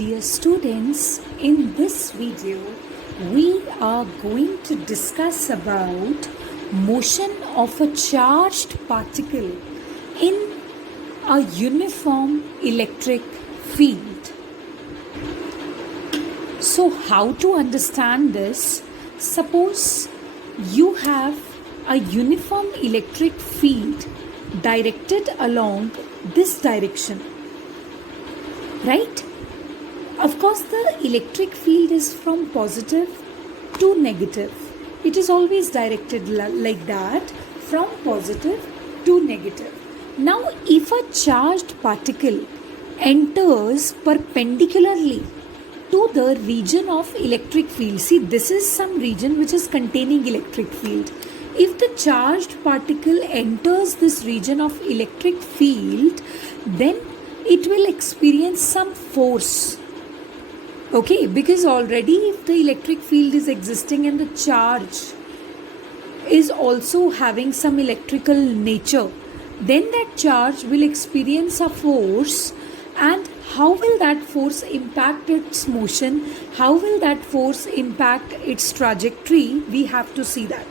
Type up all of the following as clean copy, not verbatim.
Dear students, in this video we are going to discuss about motion of a charged particle in a uniform electric field. So how to understand this? Suppose you have a uniform electric field directed along this direction, right? Of course, the electric field is from positive to negative. It is always directed like that, from positive to negative. Now, if a charged particle enters perpendicularly to the region of electric field, see, this is some region which is containing electric field. If the charged particle enters this region of electric field, then it will experience some force. Okay, because already if the electric field is existing and the charge is also having some electrical nature, then that charge will experience a force. And how will that force impact its motion? How will that force impact its trajectory? We have to see that.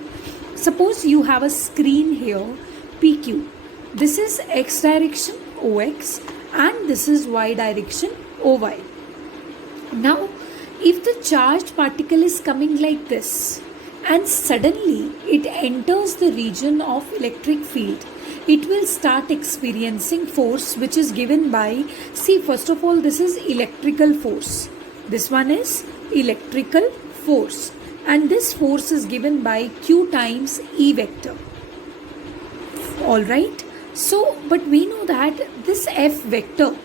Suppose you have a screen here, PQ. This is X direction, OX, and this is Y direction, OY. Now, if the charged particle is coming like this and suddenly it enters the region of electric field, it will start experiencing force which is given by, see, first of all, this is electrical force. This one is electrical force. And this force is given by Q times E vector. Alright. So, but we know that this F vector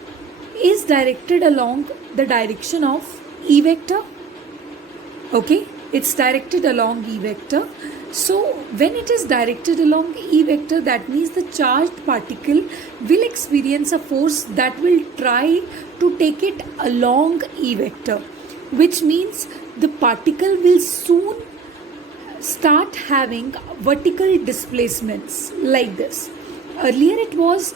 is directed along the direction of E vector. Okay. It's directed along E vector. So, when it is directed along E vector, that means the charged particle will experience a force that will try to take it along E vector, which means the particle will soon start having vertical displacements like this. Earlier it was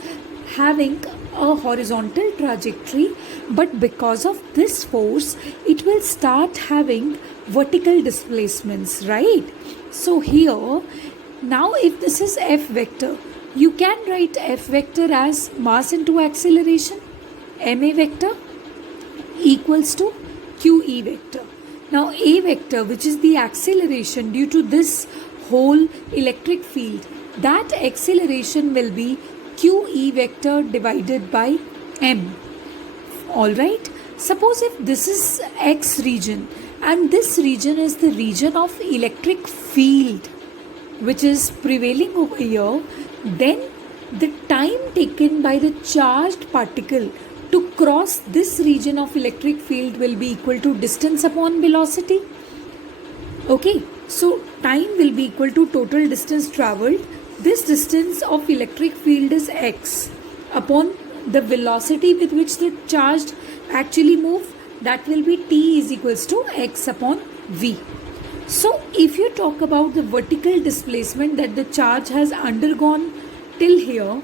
having a horizontal trajectory, but because of this force, it will start having vertical displacements, right? So here, now if this is F vector, you can write F vector as mass into acceleration, ma vector equals to QE vector. Now A vector, which is the acceleration due to this whole electric field, that acceleration will be QE vector divided by M. Alright, suppose if this is X region and this region is the region of electric field which is prevailing over here, then the time taken by the charged particle to cross this region of electric field will be equal to distance upon velocity. Okay, so time will be equal to total distance travelled. This distance of electric field is x upon the velocity with which the charge actually move, that will be t is equals to x upon v. So if you talk about the vertical displacement that the charge has undergone till here,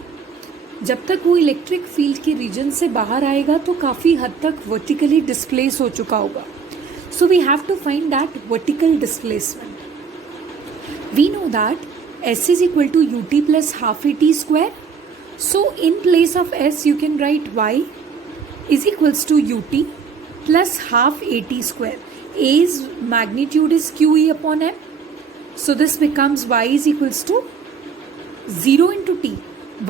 जब तक वो electric field के reason से बाहर आएगा तो काफ़ी हद तक वर्टिकली डिस्प्लेस हो चुका होगा. So we have to find that vertical displacement. We know that S is equal to ut plus half at square. So in place of S you can write y is equals to ut plus half at square. A's magnitude is QE upon M. So this becomes y is equals to 0 into t.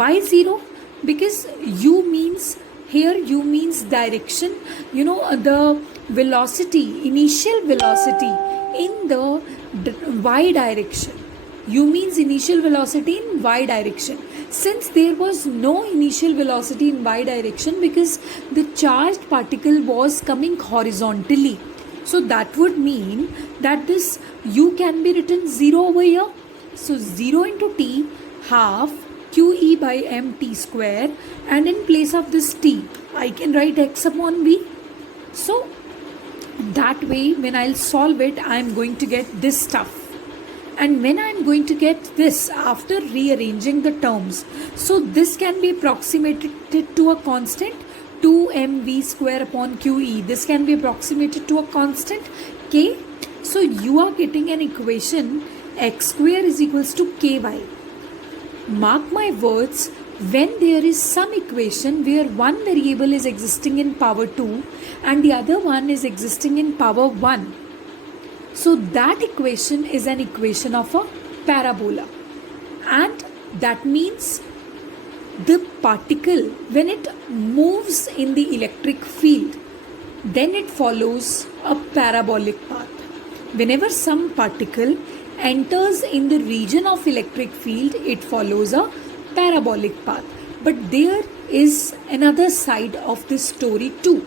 Why 0? Because u means, here u means direction, you know, the velocity, initial velocity in the y direction. U means initial velocity in y direction. Since there was no initial velocity in y direction because the charged particle was coming horizontally, so that would mean that this u can be written 0 over here. So 0 into t half QE by mt square, and in place of this t I can write x upon v. So that way when I'll solve it, I am going to get this stuff. And when I am going to get this after rearranging the terms, so this can be approximated to a constant 2mv square upon qe. This can be approximated to a constant k. So you are getting an equation x square is equals to ky. Mark my words, when there is some equation where one variable is existing in power 2 and the other one is existing in power 1, so that equation is an equation of a parabola, and that means the particle, when it moves in the electric field, then it follows a parabolic path. Whenever some particle enters in the region of electric field, it follows a parabolic path. But there is another side of this story too.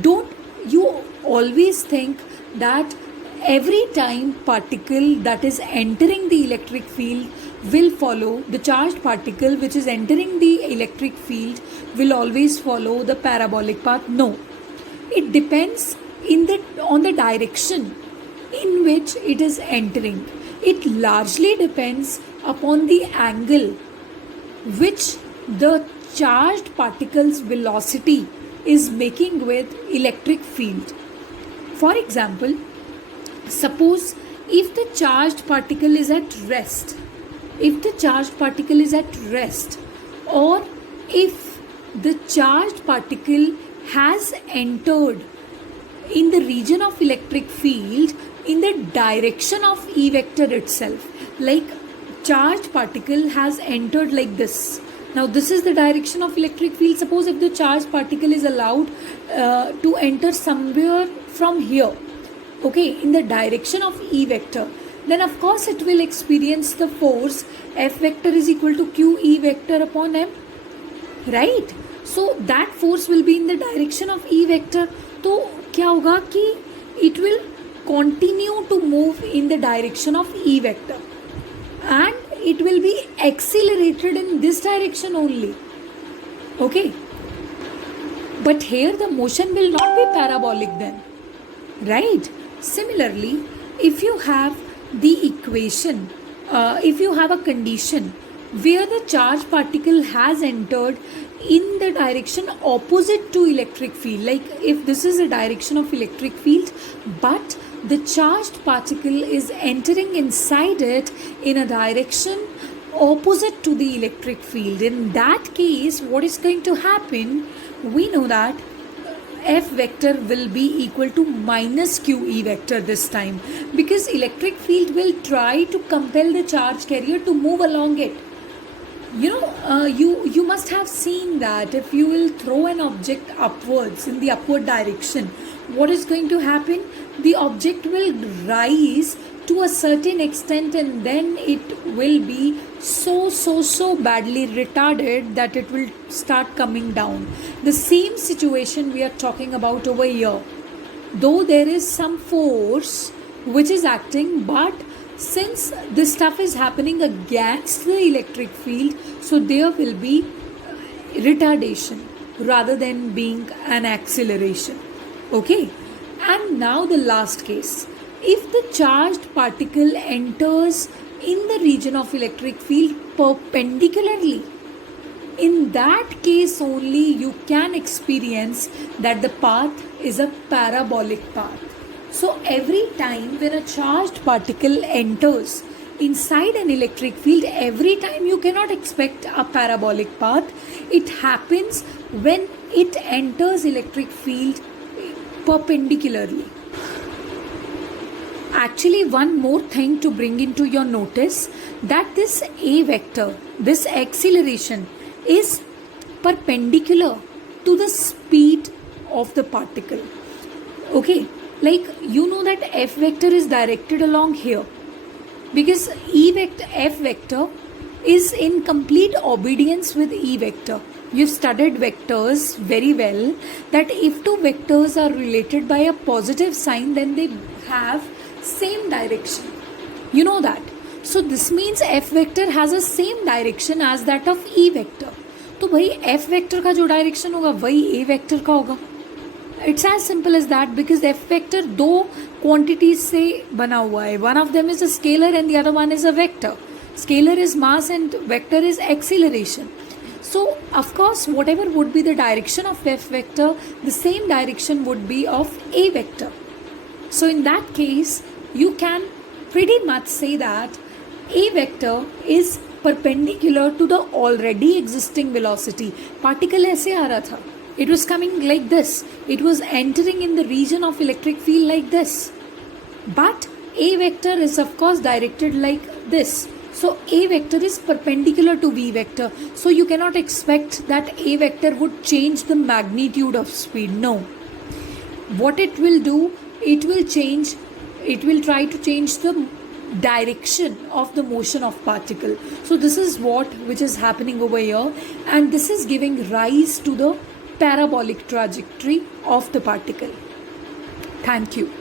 Don't you always think that every time particle that is entering the electric field will follow, the charged particle which is entering the electric field will always follow the parabolic path? No. It depends on the direction in which it is entering. It largely depends upon the angle which the charged particle's velocity is making with electric field. For example, suppose if the charged particle is at rest, or if the charged particle has entered in the region of electric field in the direction of E vector itself, like charged particle has entered like this. Now this is the direction of electric field. Suppose if the charged particle is allowed to enter somewhere from here, okay, in the direction of E vector, then of course it will experience the force F vector is equal to Q E vector upon M, right? So that force will be in the direction of E vector. तो क्या होगा कि it will continue to move in the direction of E vector and it will be accelerated in this direction only, okay? But here the motion will not be parabolic then, right? Similarly, if you have the equation, if you have a condition where the charged particle has entered in the direction opposite to electric field, like if this is a direction of electric field but the charged particle is entering inside it in a direction opposite to the electric field, in that case what is going to happen? We know that F vector will be equal to minus QE vector this time, because electric field will try to compel the charge carrier to move along it. You must have seen that if you will throw an object upwards in the upward direction, what is going to happen? The object will rise to a certain extent and then it will be so badly retarded that it will start coming down. The same situation we are talking about over here. Though there is some force which is acting, but since this stuff is happening against the electric field, so there will be retardation rather than being an acceleration, okay? And now the last case, if the charged particle enters in the region of electric field perpendicularly, in that case only you can experience that the path is a parabolic path. So every time when a charged particle enters inside an electric field, every time you cannot expect a parabolic path. It happens when it enters electric field perpendicularly. Actually, one more thing to bring into your notice, that this A vector, this acceleration is perpendicular to the speed of the particle. Okay, like you know that F vector is directed along here, because F vector is in complete obedience with E vector. You've studied vectors very well, that if two vectors are related by a positive sign, then they have same direction. You know that. So this means F vector has the same direction as that of E vector. तो भाई F vector का जो direction होगा वही A vector का होगा. It's as simple as that, because F vector दो quantities से बना हुआ है. One of them is a scalar and the other one is a vector. Scalar is mass and vector is acceleration. So of course, whatever would be the direction of F vector, the same direction would be of A vector. So in that case, you can pretty much say that A vector is perpendicular to the already existing velocity. Particle ऐसे आ रहा था. It was coming like this. It was entering in the region of electric field like this. But A vector is of course directed like this. So A vector is perpendicular to V vector. So you cannot expect that A vector would change the magnitude of speed. No. What it will do, it will try to change the direction of the motion of particle. So this is which is happening over here, and this is giving rise to the parabolic trajectory of the particle. Thank you.